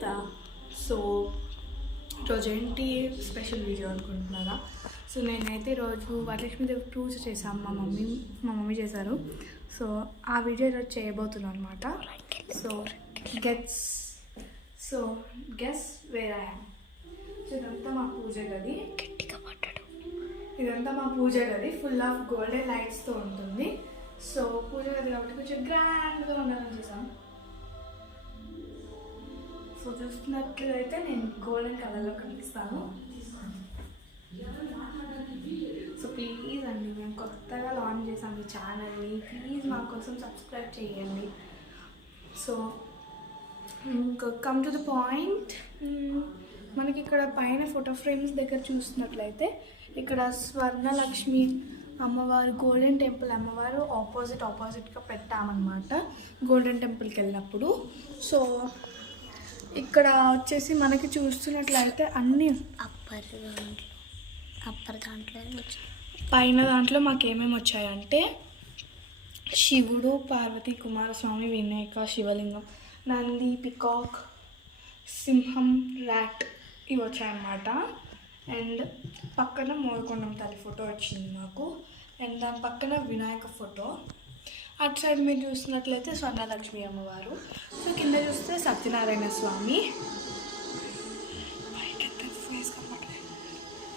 చెప్తా. సో ఈరోజు ఏంటి స్పెషల్ వీడియో అనుకుంటున్నారా? సో నేనైతే ఈరోజు వరలక్ష్మీదేవి పూజ చేశాను. మా మమ్మీ చేశారు. సో ఆ వీడియో ఈరోజు చేయబోతున్నాను అనమాట. So guess where I am. So ఇదంతా మా పూజ గది. ఇదంతా మా పూజ గది ఫుల్ ఆఫ్ గోల్డెన్ లైట్స్తో ఉంటుంది. సో పూజ గది కాబట్టి కొంచెం గ్రాండ్గా ఉండాలని చూసాం. సో చూస్తున్నట్లయితే నేను గోల్డెన్ కలర్లో కనిపిస్తాను. సో ప్లీజ్ అండి, మేము కొత్తగా లాంచ్ చేసాం ఈ ఛానల్ని. ప్లీజ్ మా కోసం సబ్స్క్రైబ్ చేయండి. So come to the point. మనకి ఇక్కడ పైన ఫోటో ఫ్రేమ్స్ దగ్గర చూస్తున్నట్లయితే ఇక్కడ స్వర్ణలక్ష్మి అమ్మవారు గోల్డెన్ టెంపుల్ అమ్మవారు ఆపోజిట్గా పెట్టామన్నమాట గోల్డెన్ టెంపుల్కి వెళ్ళినప్పుడు. సో ఇక్కడ వచ్చేసి మనకి చూస్తున్నట్లయితే అన్ని అప్పర్ దాంట్లో పైన దాంట్లో మాకు ఏమేమి వచ్చాయంటే శివుడు, పార్వతి, కుమారస్వామి, వినాయక, శివలింగం, నంది, పికాక్, సింహం, ర్యాట్ ఇవి వచ్చాయన్నమాట. అండ్ పక్కన మోరకొండం తల్లి ఫోటో వచ్చింది మాకు. అండ్ దాని పక్కన వినాయక ఫోటో. అటు సైడ్ మీరు చూస్తున్నట్లయితే స్వర్ణలక్ష్మి అమ్మవారు. సో కింద చూస్తే సత్యనారాయణ స్వామి,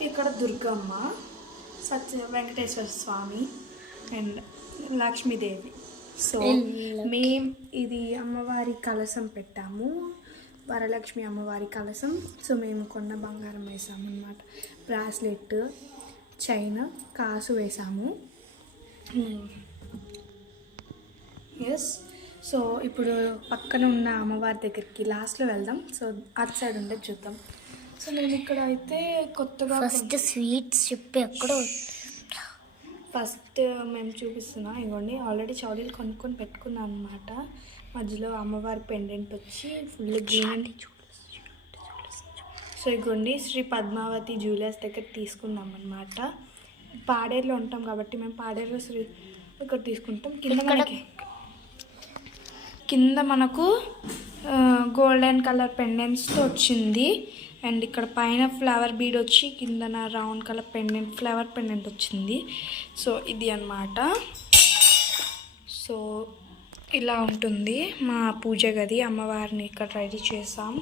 ఇక్కడ దుర్గమ్మ, వెంకటేశ్వర స్వామి అండ్ లక్ష్మీదేవి. సో మేము ఇది అమ్మవారి కలశం పెట్టాము, వరలక్ష్మి అమ్మవారి కలశం. సో మేము కొన్న బంగారం వేసాము అన్నమాట. బ్రాస్లెట్, చైన్, కాసు వేసాము. ఎస్. సో ఇప్పుడు పక్కన ఉన్న అమ్మవారి దగ్గరికి లాస్ట్లో వెళ్దాం. సో అటు సైడ్ ఉండే చూద్దాం. సో నేను ఇక్కడ అయితే కొత్తగా ఫస్ట్ స్వీట్స్ చెప్పి ఎక్కడో ఫస్ట్ మేము చూపిస్తున్నా. ఇవ్వండి, ఆల్రెడీ చౌలీలు కొనుక్కొని పెట్టుకున్నాను అనమాట. మధ్యలో అమ్మవారి పెండెంట్ వచ్చి ఫుల్ గ్రీన్. సో ఇగోండి, శ్రీ పద్మావతి జ్యువెలర్స్ దగ్గర తీసుకున్నాం అనమాట. పాడేరులో ఉంటాం కాబట్టి మేము పాడేరులో ఇక్కడ తీసుకుంటాం. కింద మనకు గోల్డెన్ కలర్ పెండెంట్స్తో వచ్చింది. అండ్ ఇక్కడ పైన ఫ్లవర్ బీడ్ వచ్చి కింద round colour pendant, flower pendant వచ్చింది. సో ఇది అన్నమాట. సో ఇలా ఉంటుంది మా పూజ గది. అమ్మవారిని ఇక్కడ రెడీ చేసాం.